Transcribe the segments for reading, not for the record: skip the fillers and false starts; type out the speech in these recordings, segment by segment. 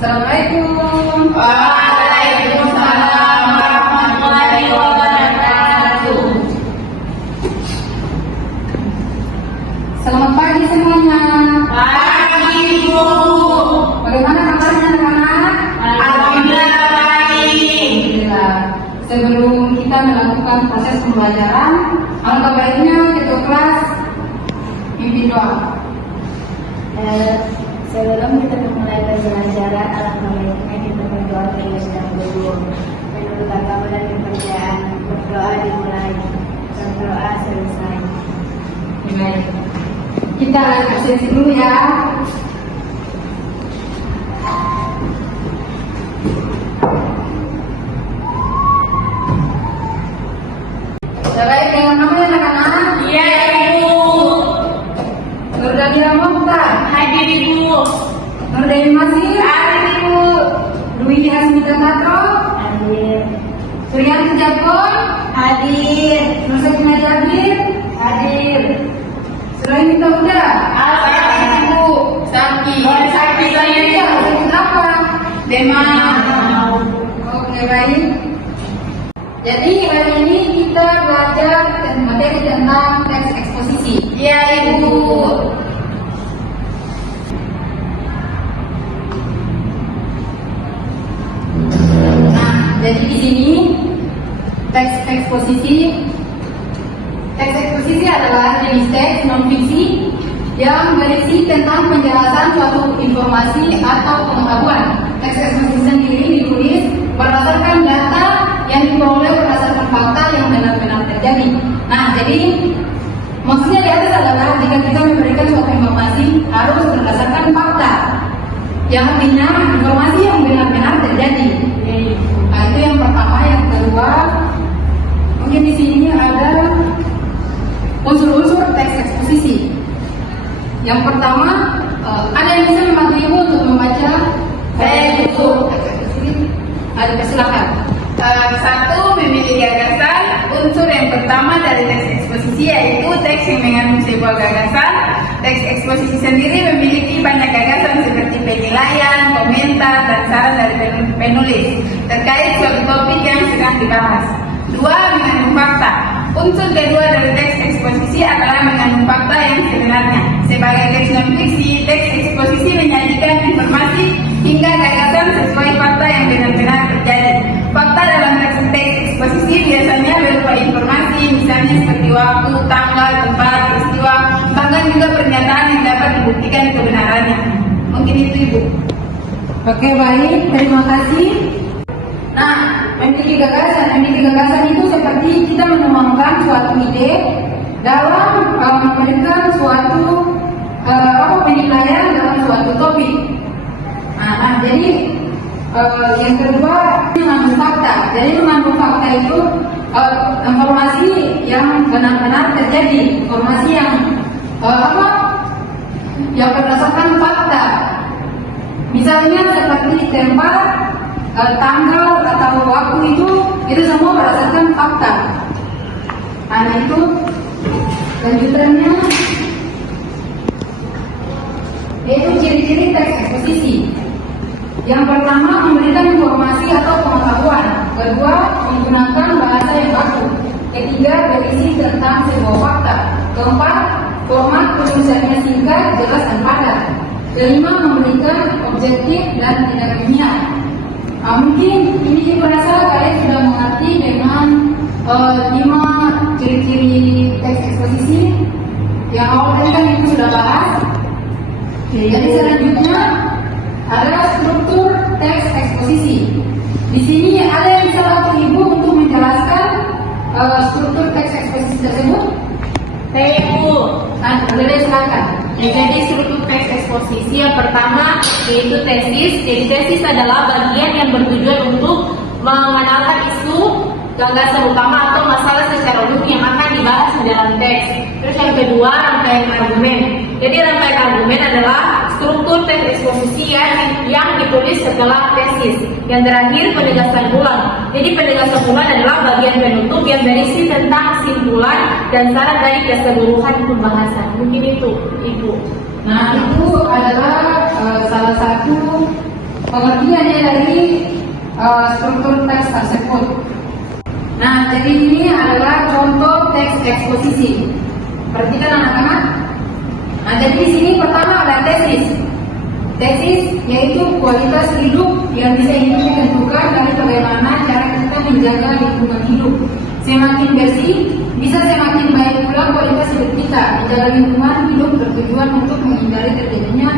Assalamualaikum. Waalaikumsalam warahmatullahi wabarakatuh. Selamat pagi semuanya. Pagi, Bu. Bagaimana kabarnya anak-anak? Alhamdulillah baik. Alhamdulillah. Sebelum kita melakukan proses pembelajaran, alangkah baiknya ketua kelas pimpin doa. Sebelum kita memulai pembelajaran, alangkah baiknya kita berdoa terlebih dahulu. Menurut agama dan kepercayaan, berdoa dimulai, berdoa selesai. Baik. Kita absensi dulu ya. Baik, dengan nama anak-anak. Iya, Ibu. Nurdania Mokhtar, Hadir, Ibu. Nurdani Masih, Hadir, Ibu. Dwi Hasmita Natro, Hadir, Suryanti Japon, Hadir. Nursatina Jabir, hadir. Selain kita udah. Hadir, Ibu. Sakti. Sakti saya. Sakit apa? Demam. Oke, baik. Jadi hari ini kita belajar materi tentang teks eksposisi. Iya, Ibu. Nah, jadi di sini teks eksposisi adalah jenis teks non fiksi yang berisi tentang penjelasan suatu informasi atau pengetahuan. Teks eksposisi sendiri ditulis berdasarkan data yang diperoleh berdasarkan fakta yang benar-benar terjadi. Nah, jadi maksudnya di atas adalah jika kita memberikan suatu informasi harus berdasarkan fakta, yang artinya informasi yang benar-benar terjadi. Nah, itu yang pertama. Yang kedua, mungkin di sini ada unsur-unsur teks eksposisi. Yang pertama, ada yang bisa membantu ibu untuk membaca Saya, Ibu. teks eksposisi. Ada, silakan. Satu, memilih gagasan. Unsur yang pertama dari teks eksposisi yaitu teks yang mengandung sebuah gagasan. Teks eksposisi sendiri memiliki banyak gagasan seperti penilaian, komentar, dan saran dari penulis terkait suatu topik yang sedang dibahas. Dua, mengandung fakta. Unsur kedua dari teks eksposisi adalah mengandung fakta yang sebenarnya. Sebagai teks non-fiksi, teks eksposisi menyajikan informasi hingga gagasan sesuai fakta yang benar-benar terjadi. Fakta dalam teks eksposisi biasanya berupa informasi, misalnya seperti waktu, tanggal, tempat, peristiwa, bahkan juga pernyataan yang dapat dibuktikan kebenarannya. Mungkin itu, Ibu. Oke, baik, terima kasih. Nah, memiliki gagasan itu seperti kita menuangkan suatu ide dalam memberikan suatu penilaian dalam suatu topik. Nah, jadi yang kedua mengandung fakta. Jadi mengandung fakta itu informasi yang benar-benar terjadi, informasi yang yang berdasarkan fakta. Misalnya seperti tempat, tanggal atau waktu itu semua berdasarkan fakta. Nah, itu lanjutannya yaitu ciri-ciri teks eksposisi. Yang pertama, memberikan informasi atau pengetahuan. Kedua, menggunakan bahasa yang baku. Ketiga, berisi tentang sebuah fakta. Keempat, format penulisannya singkat, jelas, dan padat. Kelima, memberikan objektif dan tidak kimia. Mungkin ini merasa kalian sudah mengerti dengan 5 ciri-ciri teks eksposisi yang awal tadi kan itu sudah bahas. Jadi selanjutnya ada struktur teks eksposisi. Di sini ada yang bisa bantu ibu untuk menjelaskan struktur teks eksposisi tersebut. Saya, Ibu. Boleh silakan. Jadi struktur teks eksposisi yang pertama yaitu tesis. Jadi tesis adalah bagian yang bertujuan untuk mengenalkan isu, gagasan utama atau masalah secara umum yang akan dibahas di dalam teks. Terus yang kedua, rangkaian argumen. Jadi rangkaian argumen adalah struktur teks eksposisi yang ditulis setelah tesis. Yang terakhir, penegasan ulang. Jadi penegasan ulang adalah bagian penutup yang berisi tentang kesimpulan dan saran dari keseluruhan pembahasan. Mungkin itu, Ibu. Nah, itu adalah salah satu pengertian struktur teks tersebut. Nah, jadi ini adalah contoh teks eksposisi. Perhatikan anak-anak. Nah, jadi di sini pertama ada tesis. Tesis yaitu kualitas hidup yang bisa ditentukan dari bagaimana cara kita menjaga lingkungan hidup. Semakin bersih, bisa semakin baik pula kualitas hidup kita. Menjaga lingkungan hidup bertujuan untuk menghindari terjadinya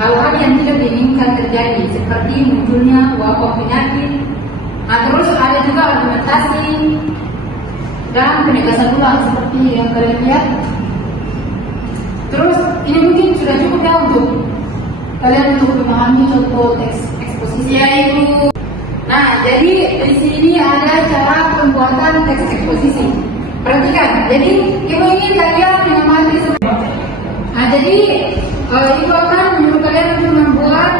hal-hal yang tidak diinginkan terjadi, seperti munculnya wabah penyakit. Nah, terus ada juga argumentasi dan penegasan ulang seperti yang kalian lihat. Terus ini mungkin sudah cukup ya untuk kalian untuk memahami contoh teks eksposisi. Ya, Ibu. Nah, jadi di sini ada cara pembuatan teks eksposisi. Perhatikan. Jadi Ibu ingin kalian mengamati semua. Nah, jadi Ibu akan menyuruh kalian untuk membuat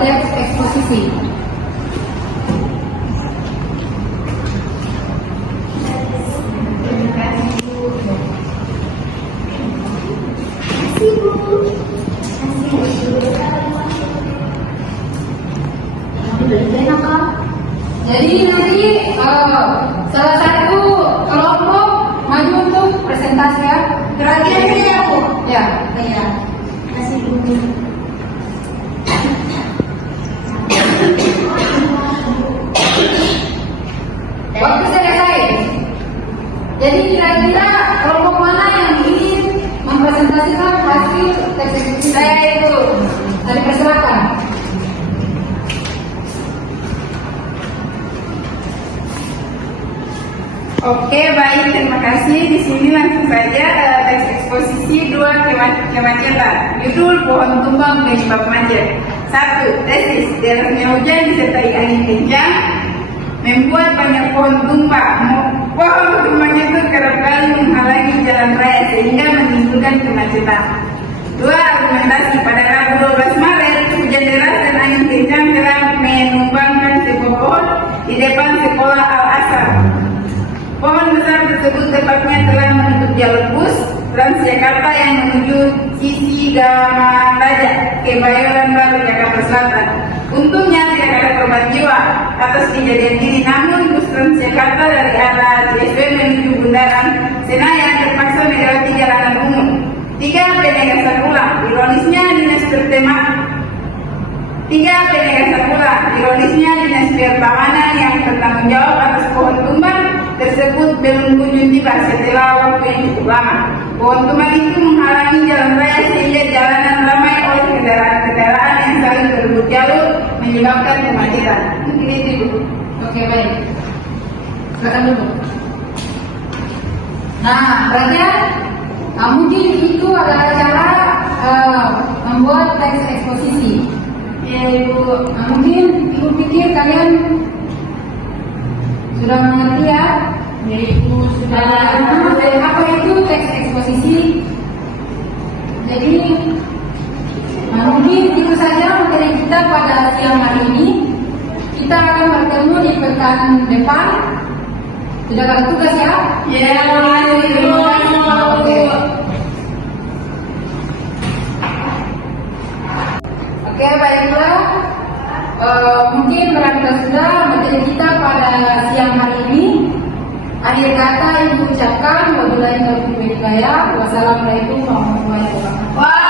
teks eksposisi. Jadi nanti salah satu kelompok maju untuk presentasi ya. Terakhir ini aku. Ya. Iya. Kasih dulu. Waktu selesai. Jadi kira-kira kelompok mana yang ingin mempresentasikan hasil teks eksposisi? Saya itu. Tadi persilakan. Oke, baik, terima kasih. Di sini langsung saja teks eksposisi 2 kemacetan. Judul pohon tumbang penyebab macet. 1. Tesis, derasnya hujan disertai angin kencang membuat banyak pohon tumbang. Pohon tumbang itu kerap kali menghalangi jalan raya sehingga menimbulkan kemacetan. 2. Argumentasi, pada Rabu 12 Maret hujan deras dan angin kencang telah menumbangkan sebuah pohon di depan sekolah Al-Azhar. Pohon besar tersebut tepatnya telah menutup jalur bus Transjakarta yang menuju Sisi Gamaraja, Kebayoran Baru, Jakarta Selatan. Untungnya tidak ada korban jiwa atas kejadian ini, namun bus Transjakarta dari arah CSW menuju Bundaran Senayan terpaksa melewati jalanan umum. 3. Penegasan ulang. Ironisnya dinas pertamanan yang bertanggung jawab atas pohon tumbang tersebut belum kunjung tiba setelah waktu yang cukup lama. Pohon tumbang itu menghalangi jalan raya sehingga jalanan ramai oleh kendaraan-kendaraan yang saling berebut jalur menyebabkan kemacetan. Mungkin itu dulu. Oke, baik. Silakan dulu. Nah, berarti mungkin itu adalah cara membuat teks eksposisi. Ya, Ibu. Nah, mungkin Ibu pikir kalian sudah mengerti ya? Ya, Ibu sudah. Apa itu teks eksposisi? Jadi, mungkin itu saja materi kita pada siang hari ini. Kita akan bertemu di pekan depan. Tidak ada tugas ya? Ya, Ibu. Oke, baiklah. Mungkin barangkali sudah materi kita pada siang hari ini. Akhir kata Ibu ucapkan wabillahi taufiq wal hidayah. Wassalamualaikum warahmatullahi wabarakatuh.